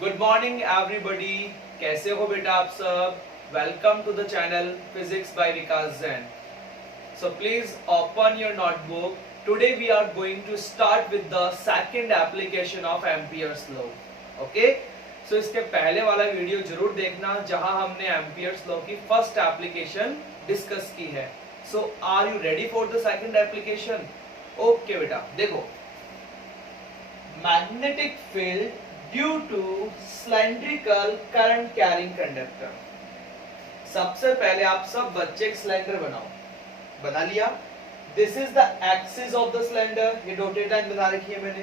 Good morning everybody, कैसे हो बेटा आप सब। Welcome to the channel physics by Vikas Jain. So please open your notebook. Today we are going to start with the second application of Ampere's law. Okay, so इसके पहले वाला video जरूर देखना जहां हमने एम्पियर्स लॉ की फर्स्ट एप्लीकेशन डिस्कस की है। So are you ready for the second application? Okay बेटा, देखो, magnetic field due to cylindrical current carrying conductor. सबसे पहले आप सब बच्चे एक सिलेंडर बनाओ। बना लिया? This is the axis of the cylinder, ये डॉटेड लाइन बना रखी है मैंने।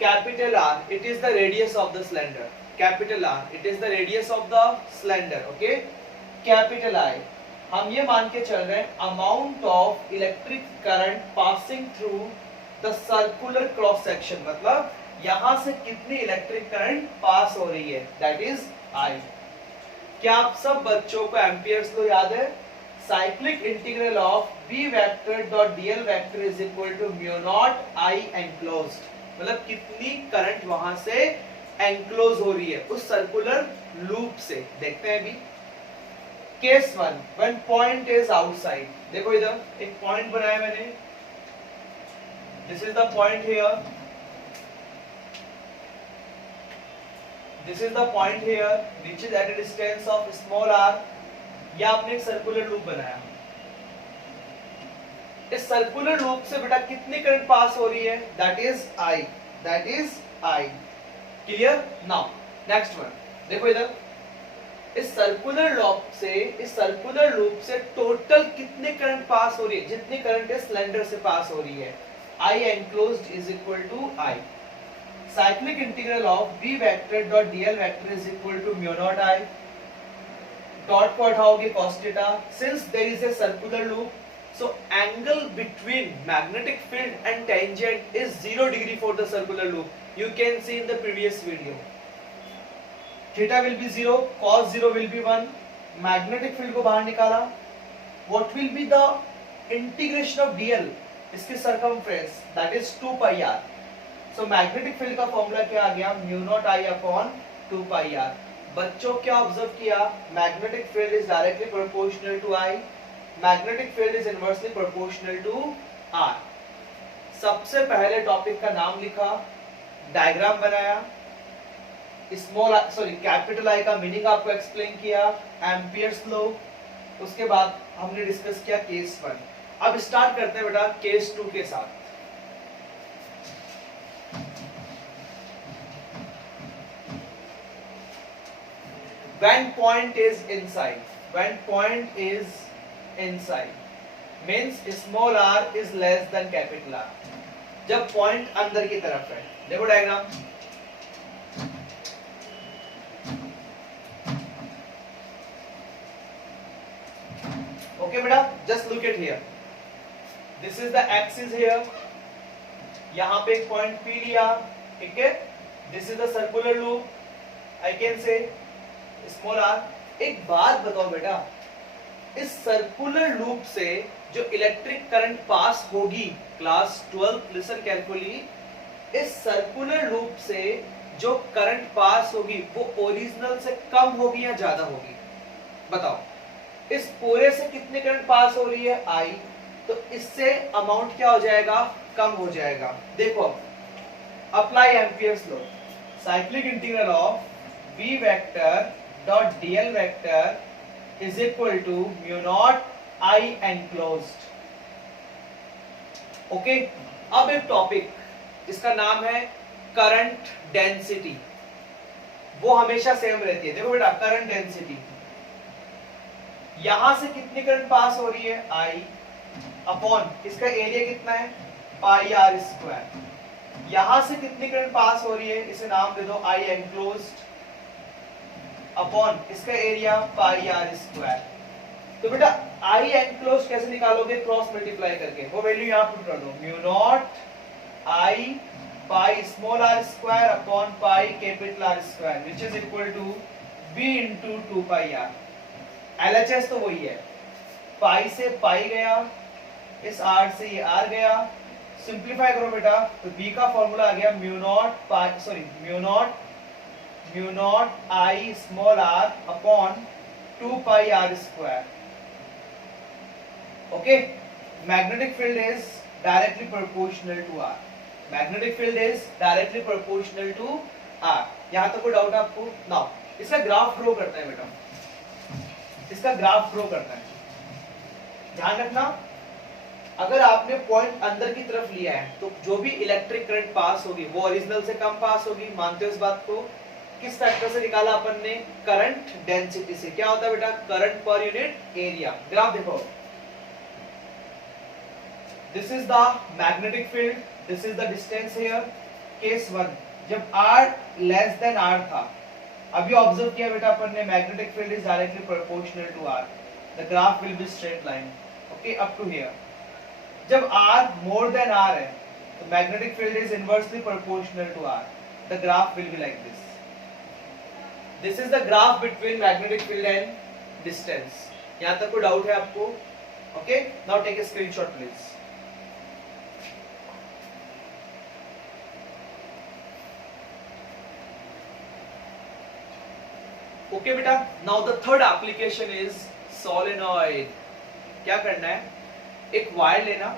Capital R, it is the radius of the cylinder. Capital R, it is the radius of the cylinder. Okay, capital I, हम ये मान के चल रहे हैं amount of electric current passing through the circular cross section, मतलब यहां से कितनी इलेक्ट्रिक करंट पास हो रही है, दैट इज आई। क्या आप सब बच्चों को एम्पियर्स लॉ याद है? Cyclic integral of B vector dot DL vector is equal to mu naught I enclosed, मतलब कितनी करंट वहां से एनक्लोज हो रही है उस सर्कुलर लूप से। देखते हैं अभी। Case one, when point is outside. देखो इधर एक पॉइंट बनाया मैंने, this is the point here, this is the point here which is at a distance of small r। या आपने एक सर्कुलर लूप बनाया। इस सर्कुलर लूप से बेटा कितनी करंट पास हो रही है, that is I, that is I. Clear? Now next one, देखो इधर, इस सर्कुलर लूप से टोटल कितनी करंट पास हो रही है, जितनी करंट इस सिलेंडर से पास हो रही है, I enclosed is equal to I. Cyclic integral of B vector dot DL vector is equal to mu naught I. Dot को हटाओगे cos theta, since there is a circular loop, so angle between magnetic field and tangent is 0 degree for the circular loop. You can see in the previous video. Theta will be 0, cos 0 will be 1। Magnetic field को बाहर निकाला, what will be the integration of dl, इसकी circumference, that is 2 pi r. So magnetic field का formula क्या आ गया, mu naught I upon 2 pi r. बच्चों क्या ऑब्जर्व किया, magnetic field is directly proportional to I, magnetic field is inversely proportional to r. सबसे पहले टॉपिक का नाम लिखा, डायग्राम बनाया, कैपिटल आई का मीनिंग आपको एक्सप्लेन किया, एम्पियर्स लॉ। उसके बाद हमने डिस्कस किया केस 1। अब स्टार्ट करते हैं बेटा केस 2 के साथ। When point is inside means small r is less than capital R। जब पॉइंट अंदर की तरफ है, देखो डायग्राम, ओके बेटा, just look at here, this is the axis here, यहां पे एक पॉइंट P लिया, ठीक है, this is the circular loop, I can say small R. एक बात बताओ बेटा, इस सर्कुलर लूप से जो इलेक्ट्रिक करंट पास होगी, क्लास 12 लिसन केयरफुली, इस सर्कुलर लूप से जो करंट पास होगी वो ओरिजिनल से कम होगी या ज्यादा होगी? बताओ, इस पूरे से कितनी करंट पास हो रही है, आई, तो इससे अमाउंट क्या हो जाएगा, कम हो जाएगा। देखो, apply Ampere's law, cyclic integral of B vector dot DL vector is equal to mu naught I enclosed. Okay, अब एक टॉपिक जिसका नाम है करंट डेंसिटी, वो हमेशा सेम रहती है। देखो बेटा, करंट डेंसिटी, यहां से कितनी करंट पास हो रही है, आई, अपॉन इसका एरिया कितना है, पाई आर स्क्वायर। यहां से कितनी करंट पास हो रही है, इसे नाम दे दो आई एनक्लोज्ड, अपॉन इसका एरिया पाई आर स्क्वायर। तो बेटा आई एनक्लोज कैसे निकालोगे, क्रॉस मल्टीप्लाई करके, वो वैल्यू यहां पुट कर दो, mu naught I pi small R square upon pi capital R square, which is equal to B into 2 pi R. LHS तो वही है, पाई से पाई गया, इस आर से ये आर गया, सिंप्लीफाई करो बेटा, तो बी का फॉर्मूला आ गया mu not mu naught I small r upon 2 pi r square. Okay, magnetic field is directly proportional to r. Magnetic field is directly proportional to r. यहां तक कोई डाउट है आपको? नाउ इसका ग्राफ ड्रॉ करते हैं बेटा, इसका ग्राफ ड्रॉ करना है। ध्यान रखना, अगर आपने पॉइंट अंदर की तरफ लिया है तो जो भी इलेक्ट्रिक करंट पास होगी वो ओरिजिनल से कम पास होगी। मानते हो इस बात को? किस फैक्टर से निकाला अपन ने? करंट डेंसिटी से। क्या होता है बेटा? Current per unit area. Graph देखो, this is the magnetic field, this is the distance here. Case 1 जब r लेस देन r था, अभी ऑब्जर्व किया बेटा अपन ने, magnetic field is directly proportional to r, the graph will be straight line. Okay, up to here. जब r more than r है तो magnetic field is inversely proportional to r, the graph will be like this. This is the graph between magnetic field and distance. यहां तक कोई doubt है आपको? Okay, now take a screenshot please. Okay बेटा, now the third application is solenoid. क्या करना है? एक वायर लेना,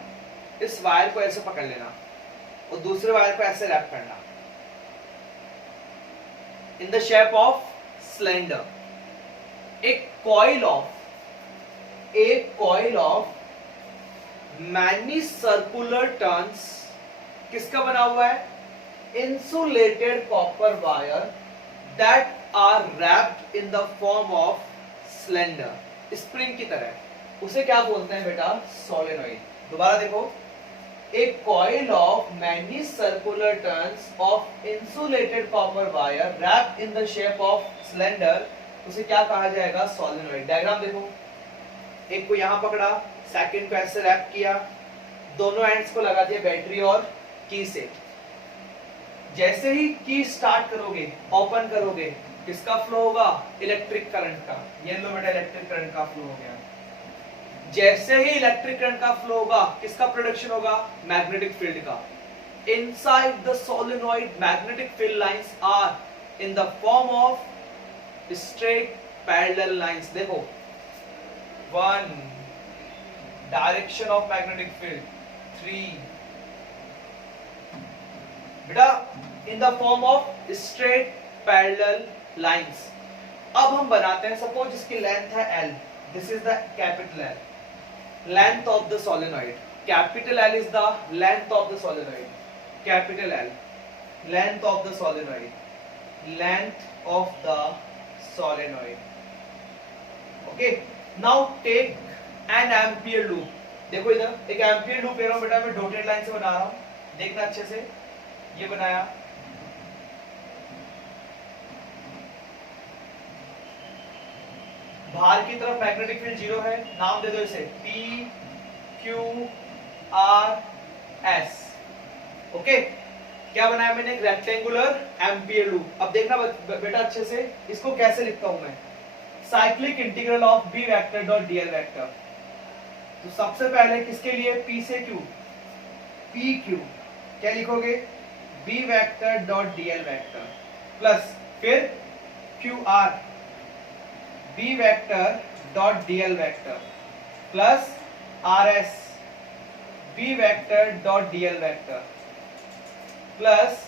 इस वायर को ऐसे पकड़ लेना और दूसरे वायर को ऐसे रैप करना in the shape of cylinder. एक coil of many circular turns किसका बना हुआ है? Insulated copper wire that are wrapped in the form of cylinder, spring की तरह। उसे क्या बोलते हैं बेटा? सोलेनॉइड। दोबारा देखो, एक coil of many circular turns of insulated copper wire wrapped in the shape of cylinder, उसे क्या कहा जाएगा? सोलेनॉइड। डायग्राम देखो, एक को यहां पकड़ा, सेकंड को ऐसे रैप किया, दोनों एंड्स को लगा दिया बैटरी और की से। जैसे ही की स्टार्ट करोगे, ओपन करोगे, किसका फ्लो होगा? इलेक्ट्रिक करंट का। ये लो बेटा, इलेक्ट्रिक करंट का फ्लो हो गया। जैसे ही इलेक्ट्रिक करंट का फ्लो होगा, किसका प्रोडक्शन होगा? मैग्नेटिक फील्ड का। Inside the solenoid magnetic field lines are in the form of straight parallel lines. देखो, 1 डायरेक्शन ऑफ मैग्नेटिक फील्ड, 3 बेटा in the form of straight parallel lines. अब हम बनाते हैं, सपोज इसकी लेंथ है L, this is the capital L, length of the solenoid. Capital L is the length of the solenoid. Capital L, length of the solenoid. Length of the solenoid. Okay. Now take an ampere loop. देखो इधर एक ampere loop ले रहा हूं बेटा, मैं dotted line से बना रहा हूं। देखना अच्छे से, ये बनाया, बाहर की तरफ मैग्नेटिक फील्ड 0 है, नाम दे दो इसे P Q R S। Okay, क्या बनाया मैंने? एक रेक्टेंगुलर एम्पियर लूप। अब देखना बेटा अच्छे से, इसको कैसे लिखता हूं मैं? Cyclic integral of B vector dot dl vector. तो सबसे पहले किसके लिए? P से Q, P Q क्या लिखोगे? B vector dot dl vector plus फिर Q R B vector dot dl vector plus RS B vector dot dl vector plus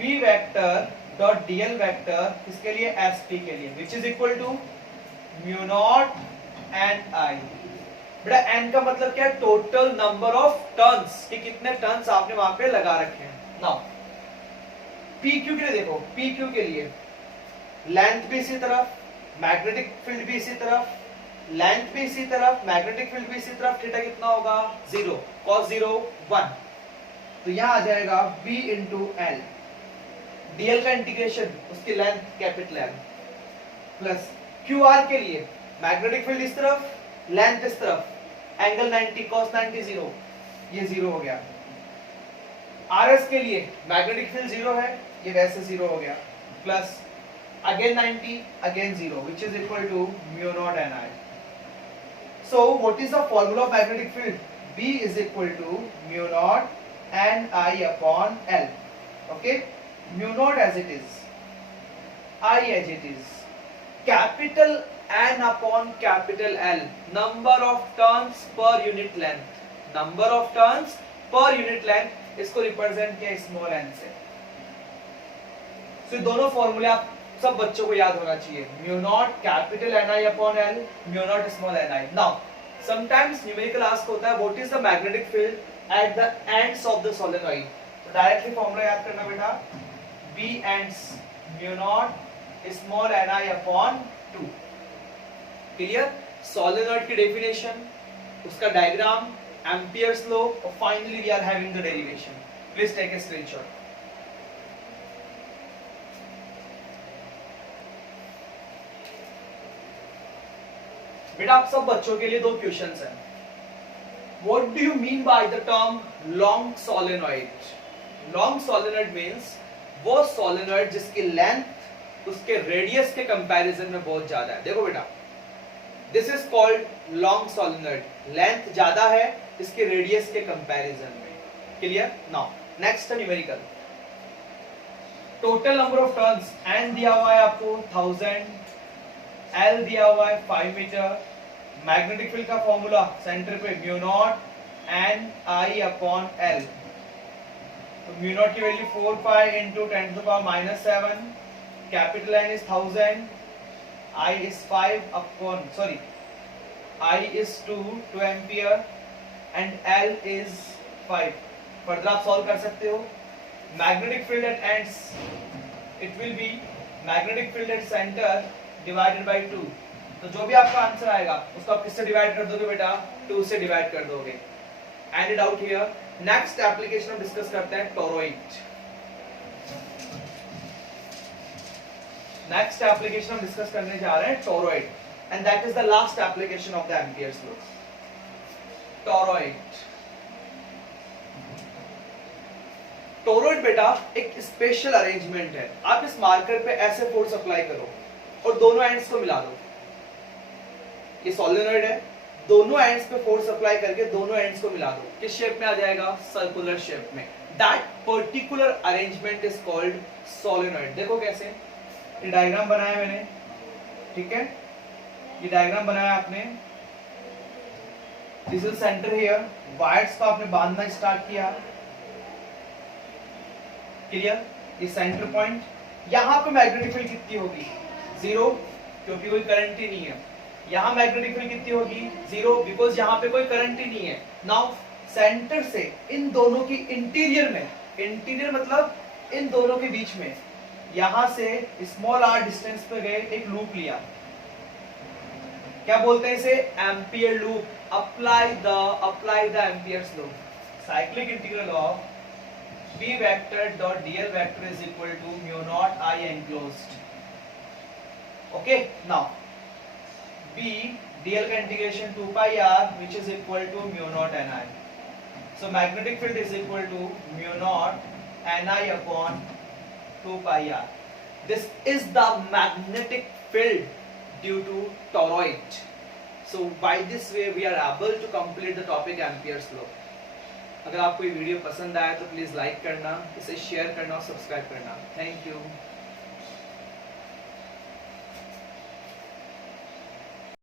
B vector dot dl vector किसके लिए? SP के लिए, which is equal to mu naught and I। बेटा n का मतलब क्या है? टोटल नंबर ऑफ टर्न्स, कि कितने टर्न्स आपने वहां पे लगा रखे हैं। नाउ PQ के लिए देखो, PQ के लिए लेंथ भी इसी तरफ, मैग्नेटिक फील्ड भी इसी तरफ, लेंथ भी इसी तरफ, मैग्नेटिक फील्ड भी इसी तरफ। थीटा कितना होगा? 0, cos 0 1। तो यहां आ जाएगा B इंटू L, dl का इंटीग्रेशन, उसकी length capital L plus QR के लिए मैग्नेटिक फील्ड इस तरफ, लेंथ इस तरफ, एंगल 90 cos 90 0, ये 0 हो गया। RS के लिए मैग्नेटिक फील्ड 0 है, ये वैसे 0 हो गया, plus again 90, again 0, which is equal to mu naught n I. So what is the formula of magnetic field? B is equal to mu naught n I upon L. Okay, mu naught as it is, I as it is. Capital N upon capital L, number of turns per unit length. Number of turns per unit length इसको represent किया small n से. So दोनों फॉर्मूले आप सब बच्चों को याद होना चाहिए. Mu naught capital Ni upon L, mu naught small ni. Now sometimes numerical ask होता है what is the magnetic field at the ends of the solenoid. तो डायरेक्टली फॉर्मूला याद करना बेटा. B ends mu naught small ni upon 2. Clear. Solenoid की definition, उसका diagram, Ampere's law, और finally we are having the derivation. Please take a screenshot. बेटा आप सब बच्चों के लिए दो क्वेश्चंस हैं. What do you mean by the term long solenoid? Long solenoid means वो सोलेनॉइड जिसकी लेंथ उसके रेडियस के कंपैरिजन में बहुत ज्यादा है. देखो बेटा, this is called long solenoid. Length ज्यादा है इसके रेडियस के कंपैरिजन में. Clear. Now next numerical. Total number of turns n दिया हुआ है आपको 1000, L दिया हुआ है 5 मीटर. मैग्नेटिक फील्ड का फॉर्मूला सेंटर पे mu naught Ni upon L. तो म्यू नॉट की value 4 pi into 10 to the power -7. Capital N is 1000, I is 5 upon I is 2 ampere and L is 5. Further आप solve कर सकते हो. Magnetic field at ends it will be magnetic field at centre divided by 2. तो जो भी आपका answer आएगा उसको आप किससे डिवाइड कर दोगे बेटा? 2 से डिवाइड कर दोगे. And it out here. Next application हम डिस्कस करते हैं टोरॉइड. नेक्स्ट एप्लीकेशन हम डिस्कस करने जा रहे हैं toroid, and that is the last application of the Ampere's law. Toroid. Toroid बेटा एक स्पेशल अरेंजमेंट है. आप इस मार्कर पे ऐसे फोर्स अप्लाई करो और दोनों एंड्स को मिला दो. ये सोलेनॉइड है, दोनों एंड्स पे फोर्स अप्लाई करके दोनों एंड्स को मिला दो. किस शेप में आ जाएगा? सर्कुलर शेप में. That particular arrangement is called solenoid. देखो कैसे, ये डायग्राम बनाया मैंने, ठीक है. ये डायग्राम बनाया आपने. This is centre here. Wires को आपने बांधना स्टार्ट किया. क्लियर. ये सेंटर पॉइंट. यहां पे मैग्नेटिक फील्ड कितनी होगी? 0, क्योंकि कोई करंट ही नहीं है. यहां मैग्नेटिक फील्ड कितनी होगी? 0, बिकॉज यहां पे कोई करंट ही नहीं है. नाउ सेंटर से इन दोनों की इंटीरियर में, इंटीरियर मतलब इन दोनों के बीच में, यहां से स्मॉल r डिस्टेंस पे गए, एक लूप लिया. क्या बोलते हैं इसे? Ampere loop. Apply the amperes law. Cyclic integral of B vector dot dl vector is equal to mu naught I enclosed. Okay, now B dl का integration 2 pi r which is equal to mu naught Ni. So magnetic field is equal to mu naught Ni upon 2 pi r. This is the magnetic field due to toroid. So by this way we are able to complete the topic Ampere's law. अगर आपको ये video पसंद आया तो please like करना, इसे share करना और सब्सक्राइब करना. Thank you.